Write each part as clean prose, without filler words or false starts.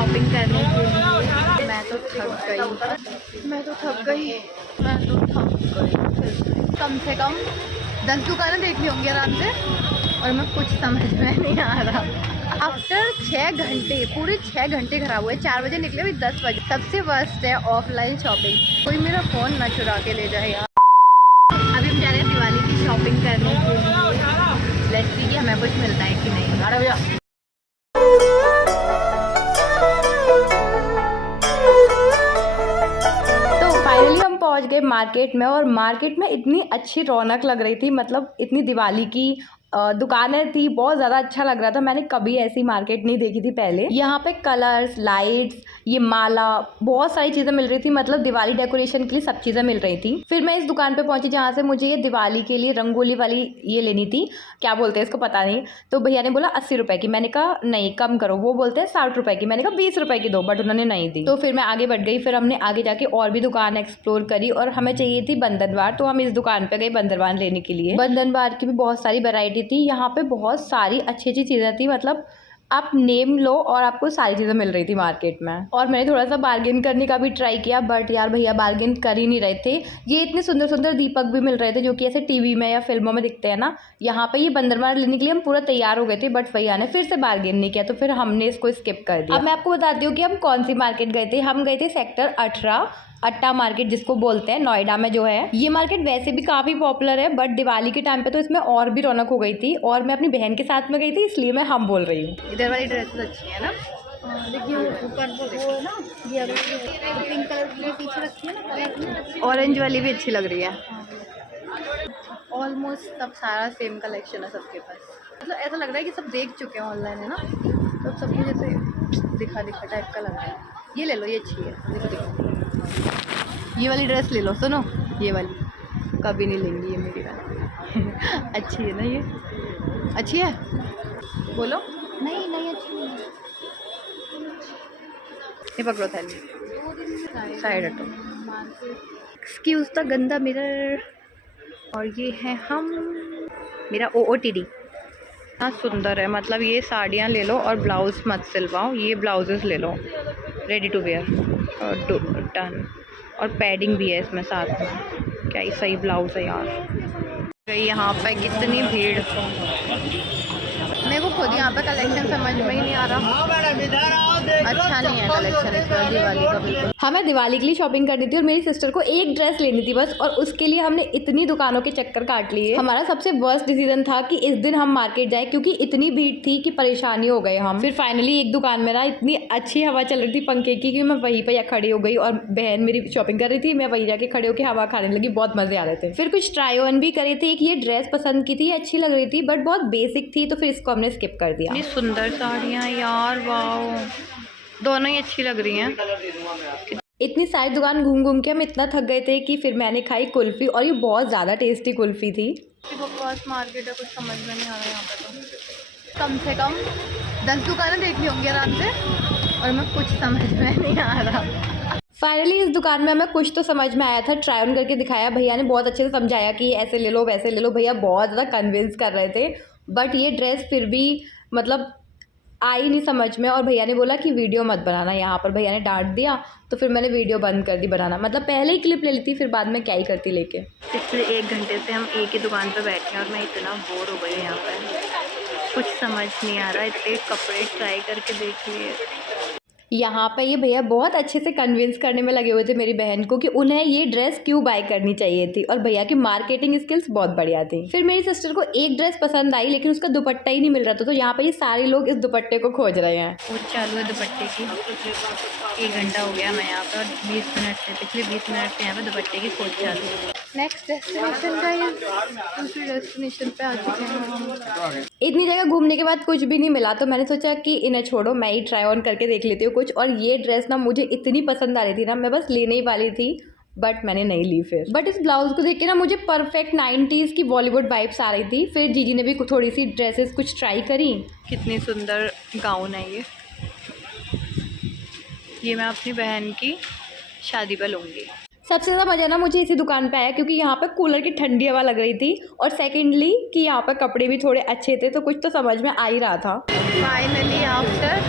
Shopping करने के लिए। मैं तो थक गई। कम से कम 10 दुकानें देख ली होंगी आराम से और मैं कुछ समझ में नहीं आ रहा। आफ्टर 6 घंटे, पूरे 6 घंटे खराब हुए। 4 बजे निकले, अभी 10 बजे। सबसे वर्स्ट है ऑफलाइन शॉपिंग। कोई मेरा फ़ोन ना चुरा के ले जाए यार। अभी हम जा रहे हैं दिवाली की शॉपिंग करने के लिए। लेट्स सी कि हमें कुछ मिलता है कि नहीं। अरे भैया फाइनली हम पहुंच गए मार्केट में, और मार्केट में इतनी अच्छी रौनक लग रही थी, मतलब इतनी दिवाली की दुकानें थी, बहुत ज़्यादा अच्छा लग रहा था। मैंने कभी ऐसी मार्केट नहीं देखी थी पहले। यहाँ पे कलर्स, लाइट्स, ये माला, बहुत सारी चीज़ें मिल रही थी, मतलब दिवाली डेकोरेशन के लिए सब चीज़ें मिल रही थी। फिर मैं इस दुकान पे पहुंची जहाँ से मुझे ये दिवाली के लिए रंगोली वाली ये लेनी थी, क्या बोलते हैं इसको पता नहीं। तो भैया ने बोला 80 रुपये की। मैंने कहा नहीं कम करो। वो बोलते हैं 60 रुपये की। मैंने कहा 20 रुपये की दो, बट उन्होंने नहीं दी। तो फिर मैं आगे बढ़ गई। फिर हमने आगे जाके और भी दुकान एक्सप्लोर करी, और हमें चाहिए थी बंधनवार, तो हम इस दुकान पे गए बंधनवार लेने के लिए। बंधनवार की भी बहुत सारी वैरायटी थी। यहाँ पे बहुत सारी अच्छी अच्छी चीज़ें थी, मतलब आप नेम लो और आपको सारी चीज़ें मिल रही थी मार्केट में। और मैंने थोड़ा सा बार्गेन करने का भी ट्राई किया, बट यार भैया बार्गेन कर ही नहीं रहे थे। ये इतने सुंदर सुंदर दीपक भी मिल रहे थे जो कि ऐसे टीवी में या फिल्मों में दिखते हैं ना। यहाँ पे ये बंधनवार लेने के लिए हम पूरा तैयार हो गए थे, बट भैया ने फिर से बार्गेन नहीं किया, तो फिर हमने इसको स्किप कर दिया। अब मैं आपको बताती हूँ कि हम कौन सी मार्केट गए थे। हम गए थे सेक्टर 18 अट्टा मार्केट, जिसको बोलते हैं, नोएडा में जो है। ये मार्केट वैसे भी काफ़ी पॉपुलर है, बट दिवाली के टाइम पे तो इसमें और भी रौनक हो गई थी। और मैं अपनी बहन के साथ में गई थी, इसलिए मैं हम बोल रही हूँ। इधर वाली ड्रेसेस अच्छी है ना। देखिए ऊपर वो है ना, ये पिंक कलर की पीछे रखी है ना, ऑरेंज वाली भी अच्छी लग रही है। ऑलमोस्ट सब सारा सेम कलेक्शन है सबके पास। मतलब ऐसा लग रहा है कि सब देख चुके हैं ऑनलाइन, है ना। तो सब कुछ ऐसे दिखा टाइप का लग रहा है। ये ले लो, ये अच्छी है। देखो ये वाली ड्रेस ले लो। सुनो, ये वाली कभी नहीं लेंगी ये मेरी वाली। अच्छी है ना, ये अच्छी है। बोलो नहीं अच्छी नहीं। ये पकड़ो थैली, साइड हटो। एक्सक्यूज द गंदा मिरर। और ये है हम, मेरा OOTD। हाँ सुंदर है, मतलब ये साड़ियाँ ले लो और ब्लाउज मत सिलवाओ। ये ब्लाउजेस ले लो रेडी टू वेयर और डन। और पैडिंग भी है इसमें साथ में। क्या ही सही ब्लाउज है यार। यहाँ पे कितनी भीड़। मेरे को खुद यहाँ पे कलेक्शन समझ में ही नहीं आ रहा। अच्छा नहीं है कलेक्शन इस बार दिवाली का बिल्कुल। हमें दिवाली के लिए शॉपिंग करनी थी और मेरी सिस्टर को एक ड्रेस लेनी थी बस, और उसके लिए हमने इतनी दुकानों के चक्कर काट लिए। हमारा सबसे वर्स्ट डिसीजन था कि इस दिन हम मार्केट जाए, क्योंकि इतनी भीड़ थी कि परेशानी हो गए हम। फिर फाइनली एक दुकान में ना इतनी अच्छी हवा चल रही थी पंखे की कि मैं वहीं पर खड़ी हो गई, और बहन मेरी शॉपिंग कर रही थी, मैं वहीं जाके खड़े होकर हवा खाने लगी। बहुत मजे आ रहे थे। फिर कुछ ट्राई ऑन भी करे थे। एक ये ड्रेस पसंद की थी, अच्छी लग रही थी, बट बहुत बेसिक थी, तो फिर इसको हमने स्किप कर दिया। इतनी सुंदर साड़ियाँ यार, वाओ, दोनों ही अच्छी लग रही हैं। इतनी सारी दुकान घूम घूम के हम इतना थक गए थे कि फिर मैंने खाई कुल्फ़ी, और ये बहुत ज़्यादा टेस्टी कुल्फ़ी थी। बकवास मार्केट है, कुछ समझ में नहीं आ रहा यहाँ पे। तो कम से कम 10 दुकानें देख ली होंगी आराम से, और मैं कुछ समझ में नहीं आ रहा। फाइनली इस दुकान में हमें कुछ तो समझ में आया था। ट्राई ऑन करके दिखाया, भैया ने बहुत अच्छे से समझाया कि ऐसे ले लो वैसे ले लो। भैया बहुत ज़्यादा कन्विंस कर रहे थे, बट ये ड्रेस फिर भी मतलब आई नहीं समझ में। और भैया ने बोला कि वीडियो मत बनाना, यहाँ पर भैया ने डांट दिया, तो फिर मैंने वीडियो बंद कर दी बनाना। मतलब पहले ही क्लिप ले ली थी, फिर बाद में क्या ही करती लेके। पिछले 1 घंटे से हम एक ही दुकान पर बैठे हैं और मैं इतना बोर हो गई हूँ यहाँ पर, कुछ समझ नहीं आ रहा। इतने कपड़े ट्राई करके देख लिए। यहाँ पे ये भैया बहुत अच्छे से कन्विंस करने में लगे हुए थे मेरी बहन को कि उन्हें ये ड्रेस क्यों बाय करनी चाहिए थी, और भैया की मार्केटिंग स्किल्स बहुत बढ़िया थी। फिर मेरी सिस्टर को एक ड्रेस पसंद आई, लेकिन उसका दुपट्टा ही नहीं मिल रहा था, तो यहाँ पे ये सारे लोग इस दुपट्टे को खोज रहे हैं। खोज चालू है दुपट्टे की। 1 घंटा हो गया मैं यहाँ पे, और 20 मिनट से, पिछले 20 मिनट से यहाँ पे दुपट्टे की खोज चालू है। नेक्स्ट डेस्टिनेशन गाइस, दूसरी डेस्टिनेशन पे आ चुके हैं। इतनी जगह घूमने के बाद कुछ भी नहीं मिला, तो मैंने सोचा कि इन्हें छोड़ो, मैं ही ट्राई ऑन करके देख लेती हूँ कुछ। और ये ड्रेस ना मुझे इतनी पसंद आ रही थी ना, मैं बस लेने ही वाली थी, बट मैंने नहीं ली फिर। बट इस ब्लाउज को देख के ना मुझे परफेक्ट 90s की बॉलीवुड वाइब्स आ रही थी। फिर जीजी ने भी थोड़ी सी ड्रेसेस कुछ ट्राई करी। कितनी सुंदर गाउन है ये मैं अपनी बहन की शादी पर लूँगी। सबसे ज़्यादा मज़ा ना मुझे इसी दुकान पे आया, क्योंकि यहाँ पे कूलर की ठंडी हवा लग रही थी, और सेकेंडली कि यहाँ पे कपड़े भी थोड़े अच्छे थे, तो कुछ तो समझ में आ ही रहा था। फाइनली आफ्टर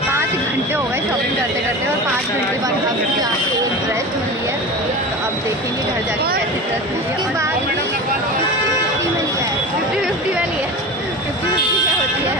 5 घंटे हो गए करते करते और 5 घंटे बाद अब जाके एक ड्रेस मिली है। तो अब देखेंगे घर जाके कैसी ड्रेस मिली है। उसके बाद 50-50 वाली है। 50-50 क्या होती है?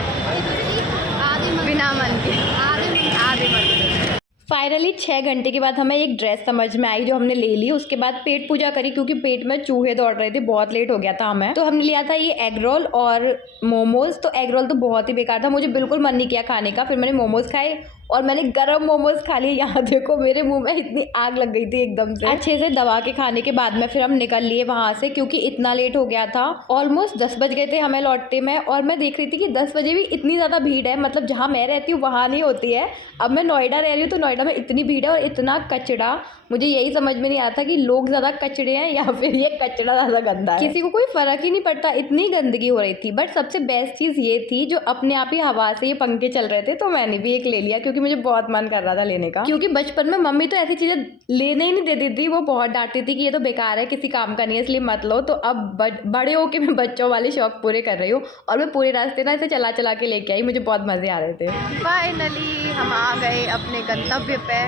बिना मन के आधे मन के। फाइनली 6 घंटे के बाद हमें एक ड्रेस समझ में आई जो हमने ले ली। उसके बाद पेट पूजा करी क्योंकि पेट में चूहे दौड़ रहे थे, बहुत लेट हो गया था हमें। तो हमने लिया था ये एग रोल और मोमोज। तो एग रोल तो बहुत ही बेकार था, मुझे बिल्कुल मन नहीं किया खाने का। फिर मैंने मोमोज खाए और मैंने गरम मोमोज खा लिए। यहाँ देखो मेरे मुंह में इतनी आग लग गई थी एकदम से। अच्छे से दबा के खाने के बाद में फिर हम निकल लिए वहाँ से क्योंकि इतना लेट हो गया था। ऑलमोस्ट 10 बज गए थे हमें लौटते में। और मैं देख रही थी कि 10 बजे भी इतनी ज़्यादा भीड़ है, मतलब जहाँ मैं रहती हूँ वहाँ नहीं होती है। अब मैं नोएडा रह रही हूँ तो नोएडा में इतनी भीड़ है और इतना कचरा। मुझे यही समझ में नहीं आता कि लोग ज़्यादा कचड़े हैं या फिर ये कचरा ज़्यादा गंदा है। किसी को कोई फ़र्क ही नहीं पड़ता, इतनी गंदगी हो रही थी। बट सबसे बेस्ट चीज़ ये थी जो अपने आप ही हवा से ये पंखे चल रहे थे, तो मैंने भी एक ले लिया क्योंकि मुझे बहुत मन कर रहा था लेने का। क्योंकि बचपन में मम्मी तो ऐसी चीज़ें लेने ही नहीं देती थी, वो बहुत डांटती थी कि ये तो बेकार है, किसी काम का नहीं है, इसलिए मत लो। तो अब बड़े होके मैं बच्चों वाले शौक पूरे कर रही हूँ और मैं पूरे रास्ते ना इसे चला चला के लेके आई। मुझे बहुत मज़े आ रहे थे। फाइनली हम आ गए अपने गंतव्य पे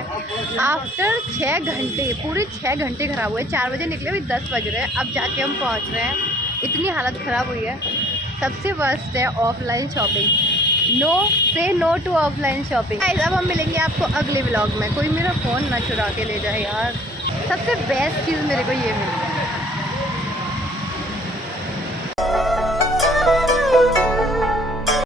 आफ्टर 6 घंटे, पूरे 6 घंटे खराब हुए। 4 बजे निकले, अभी 10 बज रहे हैं, अब जाके हम पहुँच रहे हैं। इतनी हालत ख़राब हुई है। सबसे वर्स्ट है offline shopping. No to offline shopping. अब हम मिलेंगे आपको अगले व्लॉग में। कोई मेरा फ़ोन ना चुरा के ले जाए यार। सबसे बेस्ट चीज़ मेरे को ये मिली है।